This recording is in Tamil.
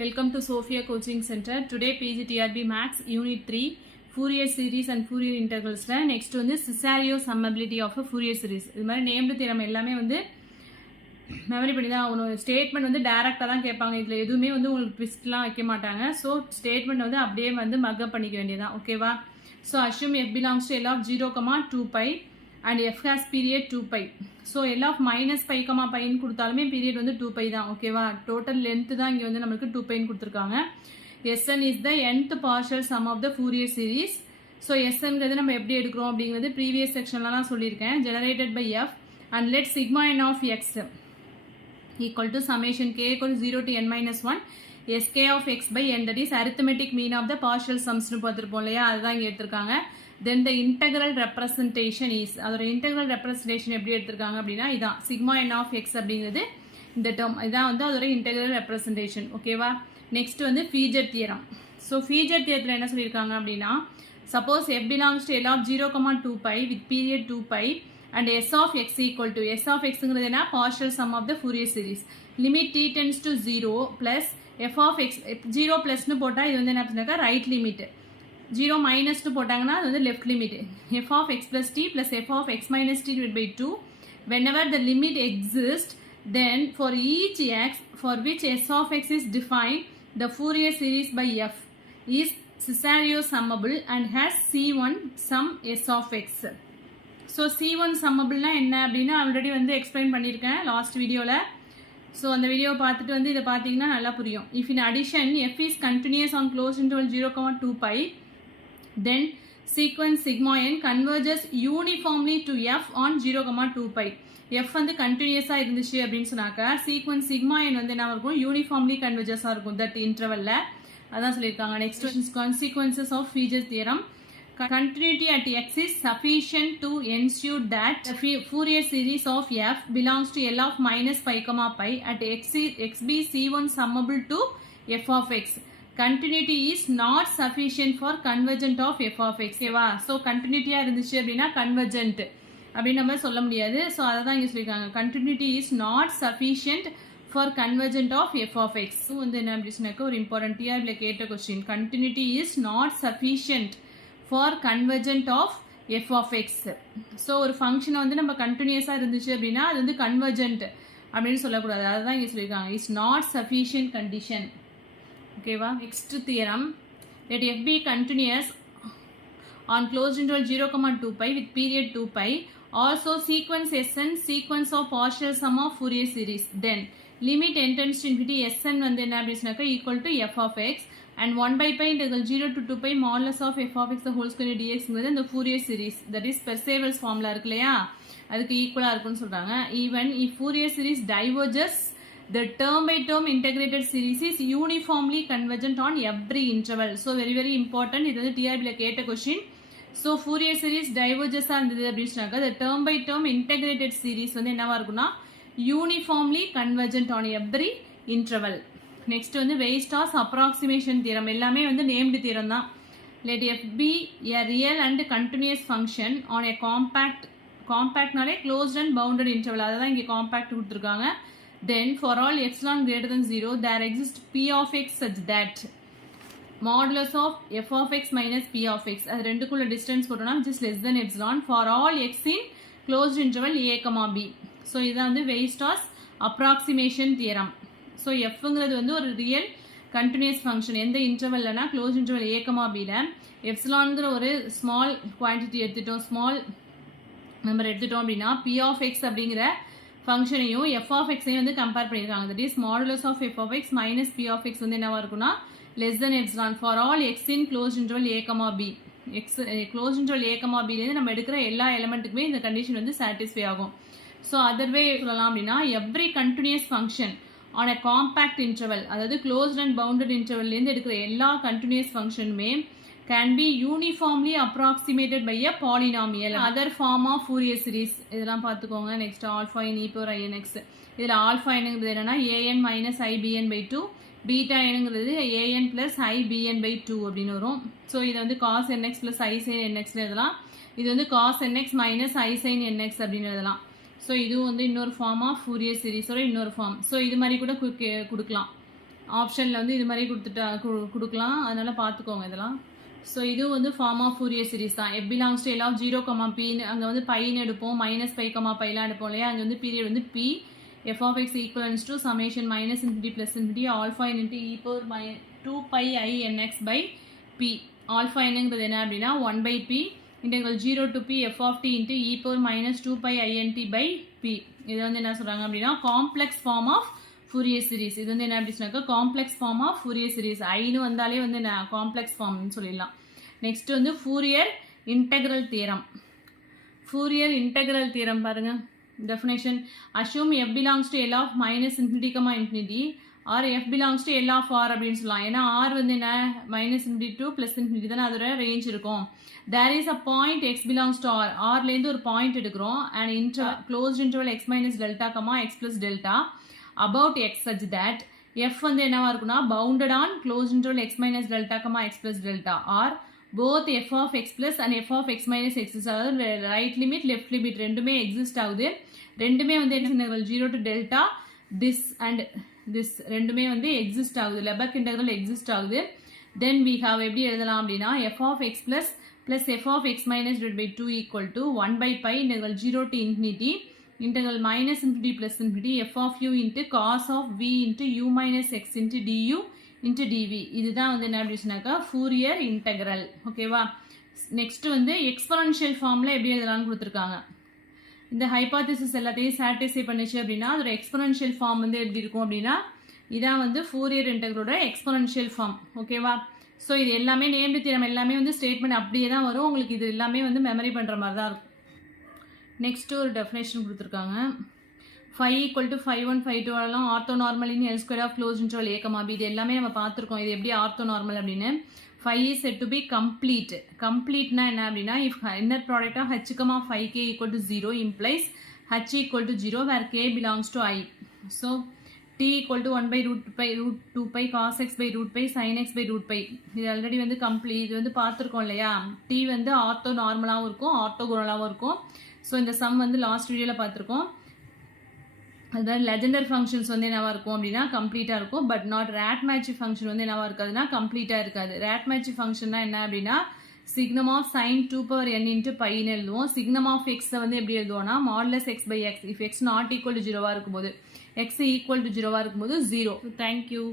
Welcome to Sophia Coaching Center. Today PGTRB Max Unit 3 Fourier Series and Fourier Integrals. Next வந்து Cesario Summability of a Fourier Series. இது மாதிரி நேம்டு தியரம் எல்லாமே வந்து மெமரி பண்ணி தான் ஆகணும். ஸ்டேட்மெண்ட் வந்து டைரக்டாக தான் கேட்பாங்க. இதில் எதுவுமே வந்து உங்களுக்கு ட்விஸ்ட்லாம் வைக்க மாட்டாங்க. ஸோ ஸ்டேட்மெண்ட் வந்து அப்படியே வந்து மக்கப் பண்ணிக்க வேண்டியதான். ஓகேவா? So assume f belongs to L of 0, 2 pi and f has period 2 pi. So L of minus pi, piன்னு கொடுத்தாலுமே பீரியட் வந்து 2 pi தான். ஓகேவா? டோட்டல் லென்த் தான் இங்கே வந்து நம்மளுக்கு 2 piன்னு கொடுத்துருக்காங்க. Sn is the nth partial sum of the Fourier series. So Snங்கிறது நம்ம எப்படி எடுக்கிறோம் அப்படிங்கிறது ப்ரீவியஸ் செக்ஷன்லாம் சொல்லியிருக்கேன். Generated by f and let sigma n of x equal to summation k equal to 0 to n minus 1 sk of x by n, that is arithmetic mean of the partial sums னு பார்த்துருப்போம் இல்லையா? அதுதான் இங்கே எடுத்திருக்காங்க. Then the integral representation is, அதோட integral representation எப்படி எடுத்திருக்காங்க அப்படின்னா இதான் sigma n of x அப்படிங்கிறது இந்த term, இதான் வந்து அதோட integral representation. ஓகேவா? நெக்ஸ்ட் வந்து ஃபீஜர் தியரம். ஸோ ஃபீஜர் தியரத்தில் என்ன சொல்லியிருக்காங்க அப்படின்னா, suppose f belongs to L of 0, 2 pi with period 2 pi and s of x equal to, s of xங்கிறது என்ன? partial sum of the Fourier series. limit t tends to 0 plus f of x, 0 plusனு போட்டால் இது வந்து என்ன அப்படின்னாக்கா ரைட் லிமிட், 0 மைனஸ்னு போட்டாங்கன்னா அது வந்து left limit. f of x plus t plus f of x minus t divided by 2 whenever the limit exists, then for each x for which s of x is defined, the Fourier series by f is Cesario summable and has C1 sum s of x. So C1 சம்மபிள்னா என்ன அப்படின்னா ஆல்ரெடி வந்து எக்ஸ்பிளைன் பண்ணியிருக்கேன் லாஸ்ட் வீடியோவில். ஸோ அந்த வீடியோவை பார்த்துட்டு வந்து இதை பார்த்தீங்கன்னா நல்லா புரியும். If in addition f is continuous on closed interval 0, 2 pi, then sequence sigma n converges uniformly to f on 0, 2 pi. f வந்து கண்டினியூஸாக இருந்துச்சு அப்படின்னு சொன்னாக்கா சீக்வன்ஸ் சிக்மா n வந்து என்ன இருக்கும்? யூனிஃபார்ம்லி கன்வர்ஜஸாக இருக்கும் தட் இன்டர்வலில். அதான் சொல்லியிருக்காங்க. Next consequences of Fejer theorem. Continuity at x is sufficient to ensure that the Fourier series of f belongs to L of minus pi, pi at x be C1 summable to f of x. Continuity is not sufficient for convergent of f of x. ஓகேவா? ஸோ கண்டினியூட்டியாக இருந்துச்சு அப்படின்னா கன்வர்ஜென்ட் அப்படின்னு நம்ம சொல்ல முடியாது. ஸோ அதை தான் இங்கே சொல்லியிருக்காங்க. Continuity is not sufficient for convergent of f of x. So வந்து என்ன அப்படி சொன்னாக்க ஒரு இம்பார்ட்டன்ட் டிஆர்பியில் கேட்ட question. Continuity is not sufficient for convergent of f of x. So ஒரு ஃபங்க்ஷனை வந்து நம்ம கண்டினியூஸாக இருந்துச்சு அப்படின்னா அது வந்து கன்வர்ஜென்ட் அப்படின்னு சொல்லக்கூடாது. அதுதான் இங்கே சொல்லியிருக்காங்க. It's not sufficient condition. ஓகேவா? Next theorem. let f be continuous on closed interval 0, 2 pi with period 2 pi. Also sequence Sn sequence of partial sum of Fourier series. Then limit n tends to infinity Sn வந்து என்ன அப்படின்னாக்கா equal to f of x and 1 by pi integral 0 to 2 pi modulus of f of x the whole square dx இந்த Fourier series, that is Perceval's formula இருக்கு இல்லையா? அதுக்கு ஈக்குவலாக இருக்குன்னு சொல்கிறாங்க. Even if Fourier series diverges, the term by term integrated series is uniformly convergent on every interval. So very very important. இது வந்து டிஆர்பியில் கேட்ட கொஸ்டின். ஸோ Fourier series divergesஸாக இருந்தது அப்படின்னு சொன்னாக்க the term by term integrated series வந்து என்னவா இருக்குன்னா uniformly convergent on every interval. Next வந்து வெயிஸ்டாஸ் அப்ராக்சிமேஷன் தியரம். எல்லாமே வந்து நேம்டு தியரம் தான். Let f be a real and continuous function on a காம்பேக்ட்னாலே க்ளோஸ்ட் அண்ட் பவுண்டட் இன்டர்வல், அதை தான் இங்கே காம்பேக்ட் கொடுத்துருக்காங்க. Then for all epsilon greater than 0 there exist p of x such that modulus of f of x minus p of x, அது ரெண்டுக்குள்ள டிஸ்டன்ஸ் போட்டோம்னா which is less than epsilon for all x in closed interval a, B. So இதுதான் வந்து வெயிஸ்டாஸ் அப்ராக்சிமேஷன் தியரம். ஸோ எஃப்ங்கிறது வந்து ஒரு ரியல் கண்டினியூஸ் ஃபங்க்ஷன் எந்த இன்டர்வல்னா க்ளோஸ் இன்டர்வல் ஏ, பியில் எப்சிலான்ங்கிற ஒரு ஸ்மால் குவான்டிட்டி எடுத்துட்டோம், ஸ்மால் நம்பர் எடுத்துட்டோம் அப்படின்னா பி ஆஃப் எக்ஸ் அப்படிங்கிற ஃபங்க்ஷனையும் எஃப் ஆஃப் எக்ஸையும் வந்து கம்பேர் பண்ணியிருக்காங்க. That is modulus of f of x minus p of x வந்து என்னவா இருக்குன்னா less than epsilon for all x in closed interval a, b. X closed interval a, பிலேருந்து நம்ம எடுக்கிற எல்லா எலமெண்ட்டுக்குமே இந்த கண்டிஷன் வந்து சாட்டிஸ்ஃபை ஆகும். ஸோ அதர்வே சொல்லலாம் அப்படின்னா every continuous function on a compact interval, அதாவது closed and bounded intervalலேருந்து எடுக்கிற எல்லா continuous ஃபங்க்ஷனுமே can be uniformly approximated by a polynomial. Other form of Fourier series இதெல்லாம் பார்த்துக்கோங்க. நெக்ஸ்ட் ஆல்ஃபா இன் இ பவர் inx. இதில் ஆல்ஃபா என்னங்கிறது என்னன்னா an minus i bn by 2, beta என்னங்கிறது an plus i bn by 2 அப்படின்னு வரும். ஸோ இதை வந்து cos nx plus i sin nx எழுதலாம். இது வந்து cos nx minus i sin nx அப்படின்னு எழுதலாம். ஸோ இதுவும் வந்து இன்னொரு ஃபார்ம் ஆஃப் ஃபூரியர் சீரிஸோட இன்னொரு ஃபார்ம். ஸோ இது மாதிரி கூட கொடுக்கலாம். ஆப்ஷனில் வந்து இது மாதிரி கொடுக்கலாம், அதனால் பார்த்துக்கோங்க இதெல்லாம். ஸோ இதுவும் வந்து ஃபார்ம் ஆஃப் ஃபூரியர் சீரிஸ் தான். F belongs to L of 0, பின்னு அங்கே வந்து பைன்னு எடுப்போம், மைனஸ் பை பைலாம் எடுப்போம் இல்லையா. அங்கே வந்து பீரியட் வந்து p f of x equivalence to summation minus infinity plus infinity alpha into e power 2 i n x by p. Alpha என்னங்கிறது என்ன அப்படின்னா 1 by p integral 0 to p f of t into e power minus 2 i n t by p. இது வந்து என்ன சொல்கிறாங்க அப்படின்னா complex form of Fourier series. இது வந்து என்ன அப்படி சொன்னாக்கா complex form of Fourier series. ஐன்னு வந்தாலே வந்து காம்ப்ளெக்ஸ் ஃபார்ம்னு சொல்லிடலாம். நெக்ஸ்ட் வந்து Fourier integral theorem. Fourier integral theorem பாருங்க. Definition assume f belongs to L of minus infinity, infinity or f belongs to L of R அப்படின்னு சொல்லலாம். ஏன்னா R வந்து என்ன minus infinity to plus infinity தானே அதோட ரேஞ்ச் இருக்கும். There is a point x belongs to R. ஆர்லேருந்து ஒரு பாயிண்ட் எடுக்கிறோம் and closed interval x minus delta, x plus delta about x such that f வந்து என்னவா இருக்குன்னா bounded on closed interval x minus delta, x plus delta or both f of x plus and f of x minus x. அதாவது ரைட் லிமிட் லெஃப்ட் லிமிட் ரெண்டுமே எக்ஸிஸ்ட் ஆகுது. ரெண்டுமே வந்து integral 0 to delta this and this ரெண்டுமே வந்து எக்ஸிஸ்ட் ஆகுது. லெபக் இன்டெக்ரல் எக்ஸிஸ்ட் ஆகுது. தென் we have எப்படி எழுதலாம் அப்படின்னா f of x plus f of x minus divided by 2 equal to 1 by pi integral 0 to infinity integral minus infinity plus infinity f of u into cos of v into u minus x into du into dv. இதுதான் வந்து என்ன அப்படி சொன்னாக்கா ஃபூரியர் இன்டெக்ரல். ஓகேவா. நெக்ஸ்ட் வந்து எக்ஸ்பொனன்ஷியல் ஃபார்மில் எப்படி எழுதலாம்னு கொடுத்துருக்காங்க. இந்த ஹைபாத்திசிஸ் எல்லாத்தையும் சாட்டிஸ்ஃபை பண்ணிச்சு அப்படின்னா அதோட எக்ஸ்பொனன்ஷியல் ஃபார்ம் வந்து எப்படி இருக்கும் அப்படின்னா இதான் வந்து ஃபூரியர் இன்டெக்ரலோட எக்ஸ்பொனன்ஷியல் ஃபார்ம். ஓகேவா. ஸோ இது எல்லாமே நேம்டு தியரம் எல்லாமே வந்து ஸ்டேட்மெண்ட் அப்படியே தான் வரும். உங்களுக்கு இது எல்லாமே வந்து மெமரி பண்ணுற மாதிரி தான் இருக்கும். நெக்ஸ்ட்டு ஒரு டெஃபினேஷன் கொடுத்துருக்காங்க. phi equal to phi 1 phi 2 எல்லாம் orthonormal in L square of closed interval a, b. இது எல்லாமே நம்ம பார்த்துருக்கோம். இது எப்படி ஆர்த்தோ நார்மல் அப்படின்னு. phi is said to be complete. கம்ப்ளீட்னா என்ன அப்படின்னா if inner product of h, phi k equal to 0 implies h equal to 0 where k belongs to I. So t equal to 1 by root 2 pi cos x by root pi sin x by root pi. இது ஆல்ரெடி வந்து கம்ப்ளீட் இது வந்து பார்த்துருக்கோம் இல்லையா. t வந்து ஆர்த்தோ நார்மலாகவும் இருக்கும் ஆர்த்தோகோனலாகவும் இருக்கும். ஸோ இந்த சம் வந்து லாஸ்ட் வீடியோவில் பார்த்துருக்கோம். அதுதான் லெஜெண்டர் ஃபங்க்ஷன்ஸ் வந்து என்னவா இருக்கும் அப்படின்னா கம்ப்ளீட்டாக இருக்கும். But not rate match function வந்து என்னவா இருக்காதுன்னா கம்ப்ளீட்டாக இருக்காது. ரேட் மேட்ச் ஃபங்க்ஷன்னா என்ன அப்படின்னா signum of sine 2 power n into பைன்னு எழுதுவோம். சிக்னம் ஆஃப் எக்ஸை வந்து எப்படி எழுதுவோம்னா modulus x by x if x not equal to 0 இருக்கும்போது, எக்ஸ் ஈக்குவல் டு 0 இருக்கும்போது 0. தேங்க்யூ.